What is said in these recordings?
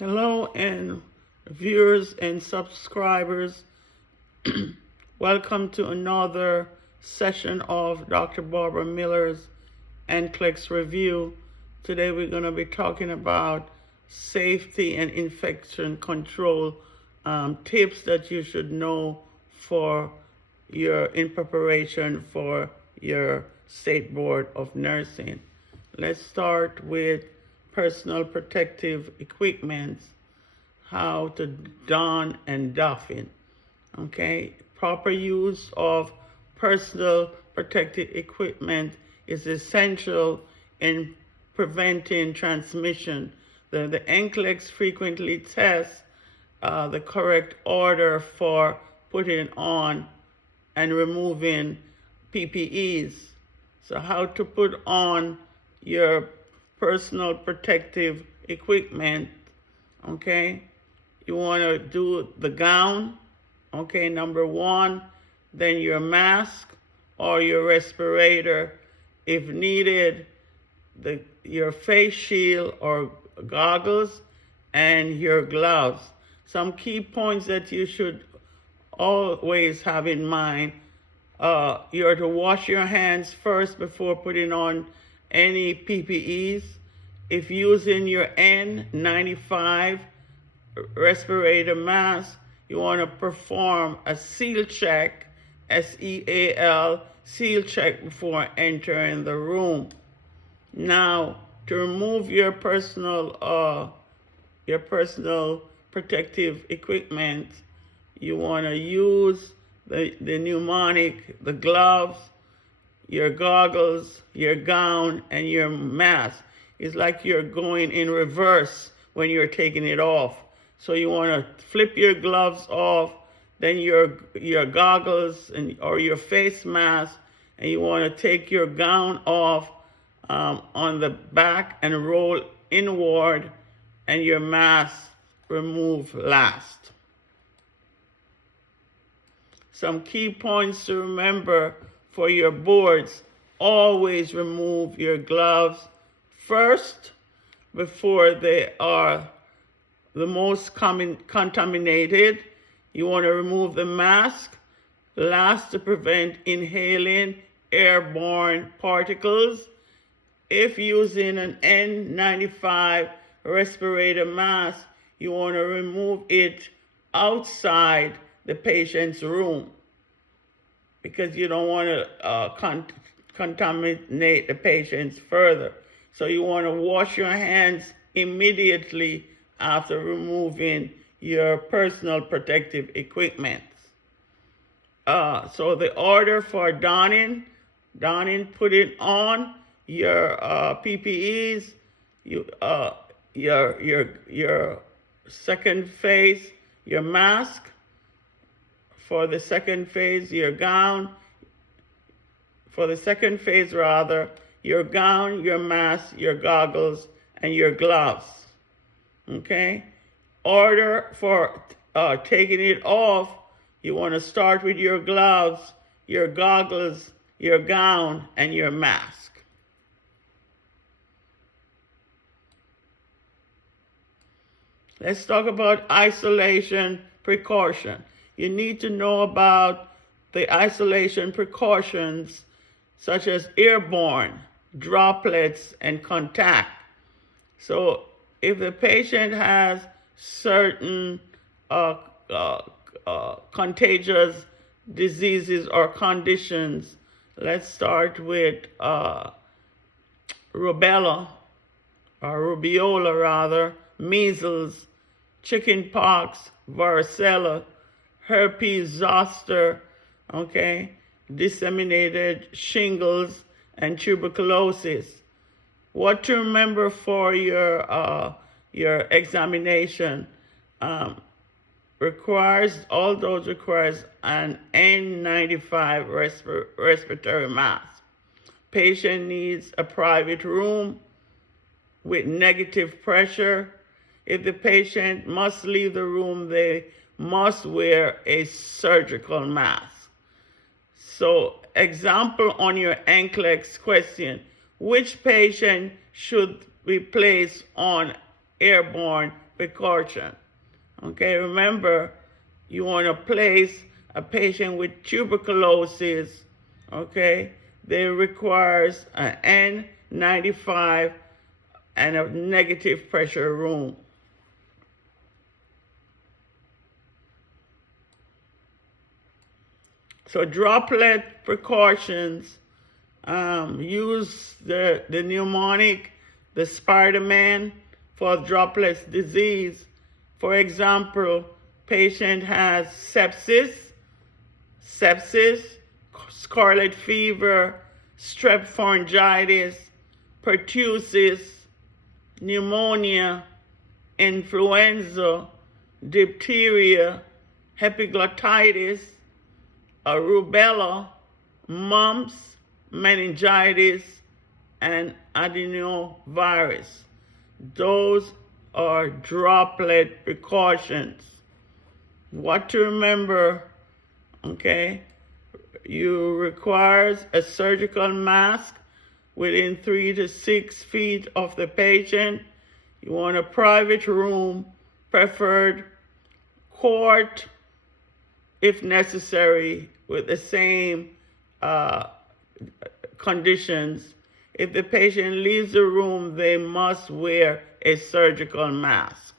Hello, and viewers and subscribers. Welcome to another session of Dr. Barbara Miller's NCLEX Review. Today we're going to be talking about safety and infection control tips that you should know in preparation for your State Board of Nursing. Let's start with personal protective equipment, how to don and doff it. Okay, proper use of personal protective equipment is essential in preventing transmission. The NCLEX frequently tests the correct order for putting on and removing PPEs. So how to put on your personal protective equipment, okay? You want to do the gown, okay, number one, then your mask or your respirator if needed, your face shield or goggles, and your gloves. Some key points that you should always have in mind. You are to wash your hands first before putting on any PPEs. If using your N95 respirator mask, you want to perform a seal check, SEAL, seal check before entering the room. Now, to remove your personal protective equipment, you want to use the pneumonic, the gloves, your goggles, your gown, and your mask. It's like you're going in reverse when you're taking it off. So you want to flip your gloves off, then your goggles or your face mask, and you want to take your gown off on the back and roll inward, and your mask remove last. Some key points to remember for your boards: always remove your gloves first before they are the most contaminated. You want to remove the mask last to prevent inhaling airborne particles. If using an N95 respirator mask, you want to remove it outside the patient's room because you don't want to contaminate the patients further. So you want to wash your hands immediately after removing your personal protective equipment. So the order for donning, putting on your PPEs, your second phase, your mask. For the second phase, your gown. For the second phase, rather, your gown, your mask, your goggles, and your gloves. Okay? Order for taking it off. You want to start with your gloves, your goggles, your gown, and your mask. Let's talk about isolation precaution. You need to know about the isolation precautions such as airborne, droplets, and contact. So if the patient has certain contagious diseases or conditions, let's start with rubella, or rubeola rather, measles, chickenpox, varicella, herpes zoster, okay, disseminated shingles, and tuberculosis. What to remember for your examination? Requires an N95 respiratory mask. Patient needs a private room with negative pressure. If the patient must leave the room, they must wear a surgical mask. So, example on your NCLEX question: which patient should be placed on airborne precaution. Okay, remember, you want to place a patient with tuberculosis, okay, they requires an N95 and a negative pressure room. So droplet precautions, use the pneumonic, the Spider-Man for droplets disease. For example, patient has sepsis, scarlet fever, strep pharyngitis, pertussis, pneumonia, influenza, diphtheria, epiglottitis, rubella, mumps, meningitis, and adenovirus. Those are droplet precautions. What to remember, okay? You require a surgical mask within 3 to 6 feet of the patient. You want a private room, preferred court if necessary, with the same conditions. If the patient leaves the room, they must wear a surgical mask.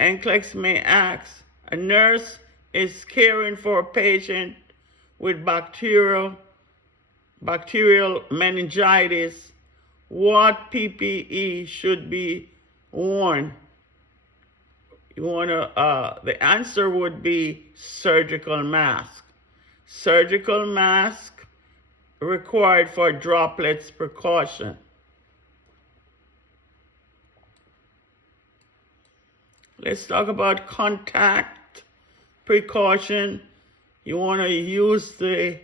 NCLEX may ask, a nurse is caring for a patient with bacterial meningitis. What PPE should be worn? The answer would be surgical mask. Surgical mask required for droplets precaution. Let's talk about contact precaution. You want to use the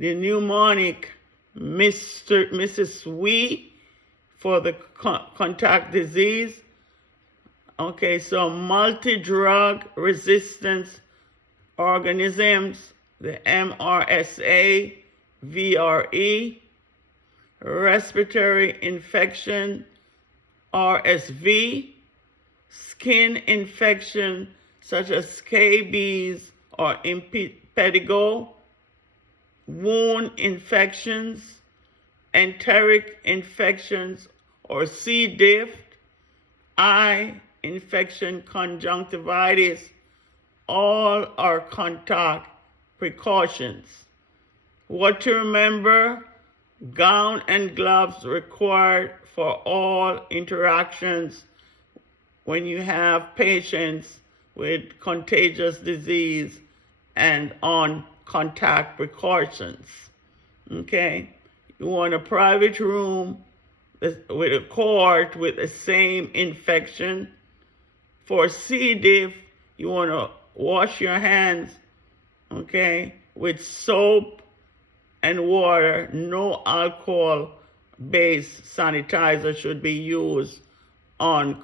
pneumonic Mrs. Wee for the contact disease. Okay, so multi-drug resistance organisms, the MRSA, VRE, respiratory infection, RSV, skin infection such as scabies or impetigo, wound infections, enteric infections or C. diff, eye infection, conjunctivitis, all are contact precautions. What to remember, gown and gloves required for all interactions when you have patients with contagious disease and on contact precautions. Okay, you want a private room with a court with the same infection. For C. diff, you want to wash your hands, okay, with soap and water. No alcohol-based sanitizer should be used on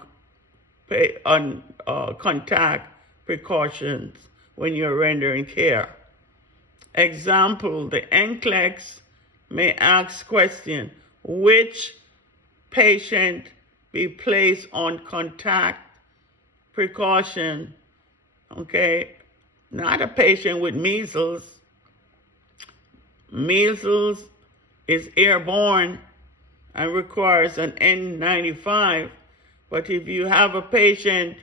contact precautions when you're rendering care. Example, the NCLEX may ask question, which patient be placed on contact precaution, okay? Not a patient with measles. Measles is airborne and requires an N95. But if you have a patient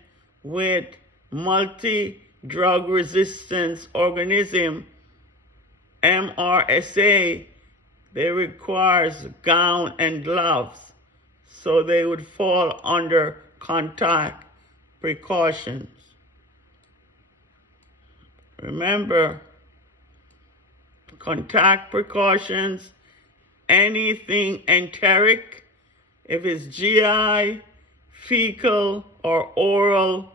with multi-drug resistance organism, MRSA, they require gown and gloves. So they would fall under contact precautions. Remember, contact precautions, anything enteric, if it's GI, fecal, or oral,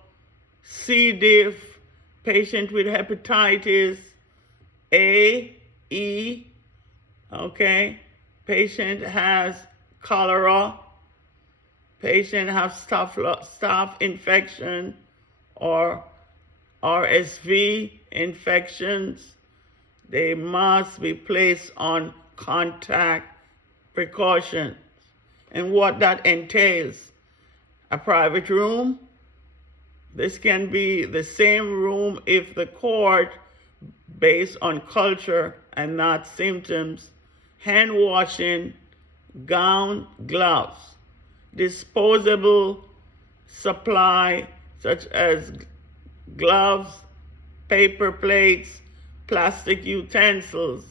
C. diff, patient with hepatitis A, E, okay, patient has cholera, patient has staph infection or RSV infections, they must be placed on contact precautions. And what that entails, a private room, This can be the same room if the court, based on culture and not symptoms, hand washing, gown, gloves, disposable supply such as gloves, paper plates, plastic utensils,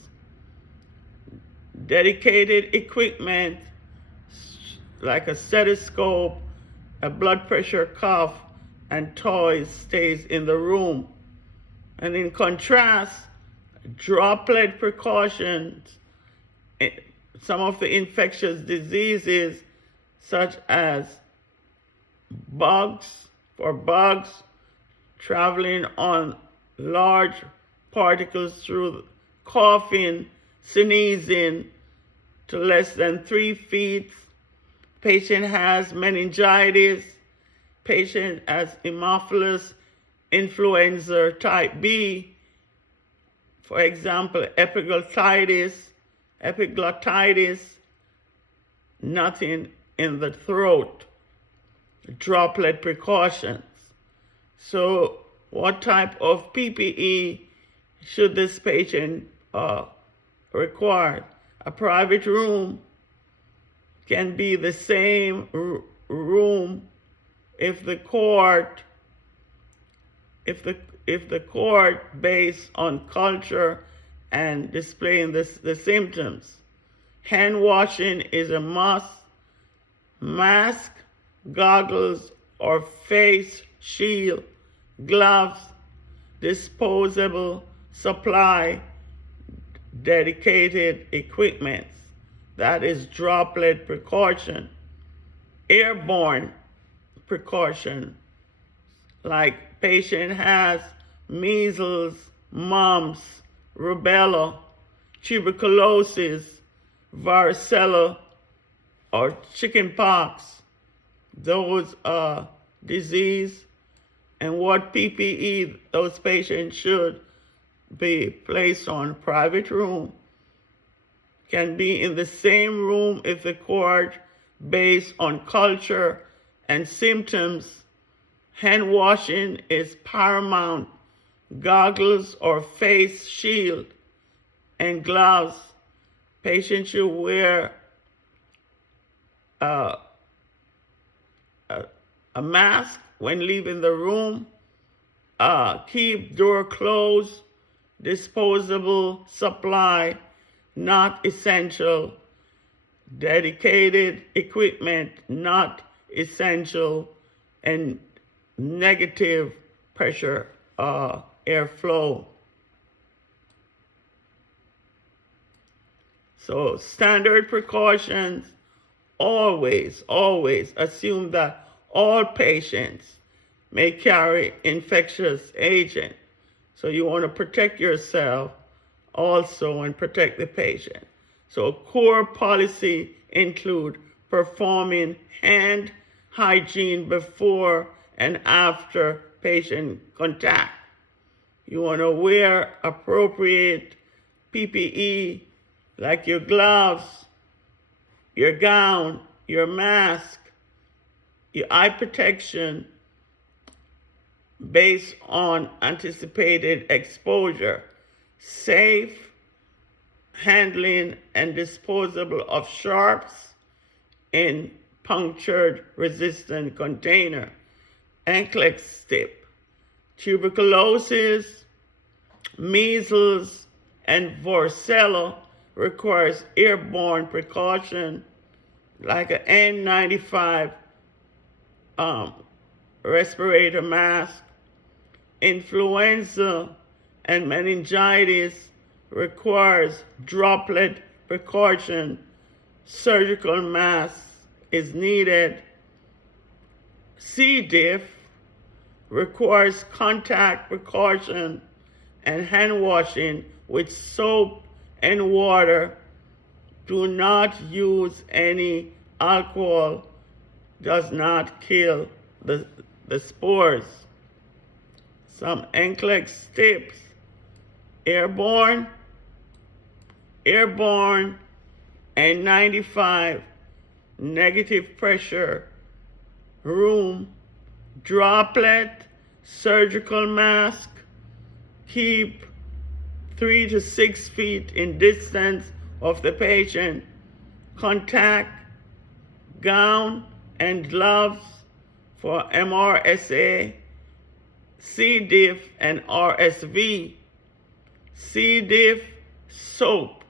dedicated equipment like a stethoscope, a blood pressure cuff, and toys stays in the room. And in contrast, droplet precautions, some of the infectious diseases such as bugs traveling on large particles through coughing, sneezing to less than 3 feet. Patient has meningitis. Patient has Haemophilus influenza type B. For example, epiglottitis, nothing in the throat, droplet precautions. So what type of PPE should this patient require? A private room can be the same room if the court, based on culture and displaying the symptoms. Hand washing is a must. Mask, goggles, or face shield, gloves, disposable supply, dedicated equipment. That is droplet precaution. Airborne precaution, like patient has measles, mumps, rubella, tuberculosis, varicella, or chickenpox. Those are disease, and what PPE those patients should be placed on. Private room can be in the same room if the court, based on culture and symptoms. Hand washing is paramount. Goggles or face shield and gloves. Patients should wear a mask when leaving the room. Keep door closed. Disposable supply, not essential. Dedicated equipment, not essential. And negative pressure airflow. So standard precautions, always assume that all patients may carry infectious agent. So you want to protect yourself also and protect the patient. So core policy include performing hand hygiene before and after patient contact. You want to wear appropriate PPE like your gloves, your gown, your mask, your eye protection based on anticipated exposure, safe handling and disposable of sharps in punctured resistant container, NCLEX tip, tuberculosis, measles, and varicella requires airborne precaution like an N95 respirator mask. Influenza and meningitis requires droplet precaution. Surgical mask is needed. C. diff requires contact precaution and hand washing with soap and water. Do not use any alcohol. Does not kill the spores. Some NCLEX tips. Airborne, N95, negative pressure room, droplet surgical mask. Keep 3 to 6 feet in distance of the patient. Contact, gown, and gloves for MRSA, C. diff, and RSV. C. diff, soap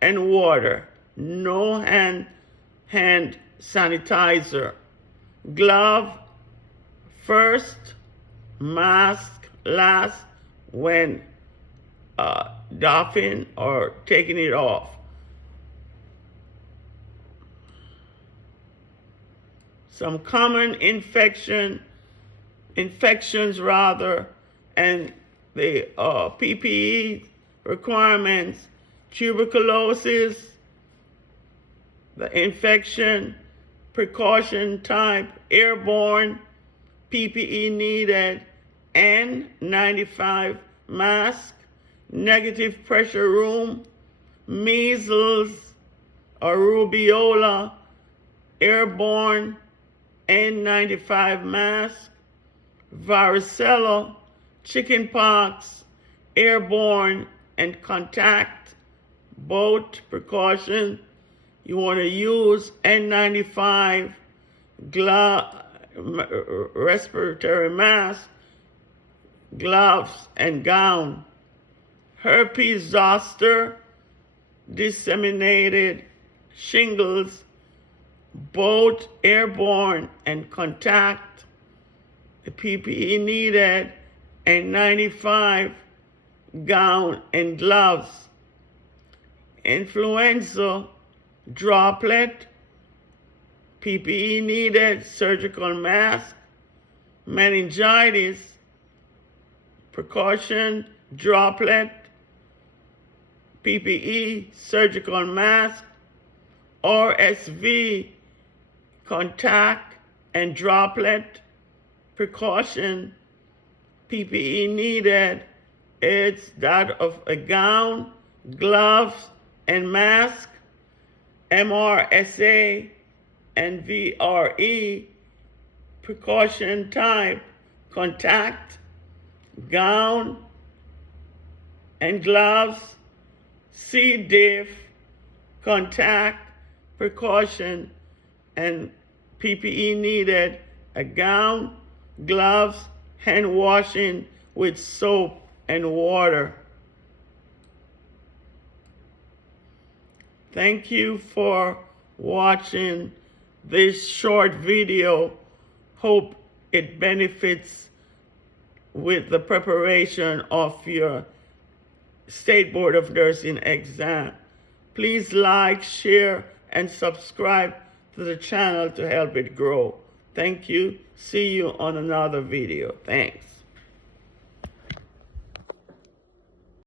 and water. No hand sanitizer. Glove first, mask last when doffing or taking it off. Some common infections, and the PPE requirements: tuberculosis, the infection precaution type, airborne, PPE needed, N95 mask, negative pressure room, measles or rubiola, airborne, N95 mask, varicella, chickenpox, airborne and contact, both precaution. You want to use N95 respiratory mask, gloves, and gown. Herpes zoster, disseminated shingles, both airborne and contact. The PPE needed, N95 gown and gloves. Influenza droplet, PPE needed, surgical mask. Meningitis precaution droplet, PPE, surgical mask. RSV contact and droplet precaution, PPE needed. It's that of a gown, gloves, and mask. MRSA and VRE precaution type, contact, gown, and gloves. C. diff, contact, precaution, and PPE needed, a gown, gloves, hand washing with soap and water. Thank you for watching this short video. Hope it benefits with the preparation of your State Board of Nursing exam. Please like, share, and subscribe to the channel to help it grow. Thank you. See you on another video. Thanks.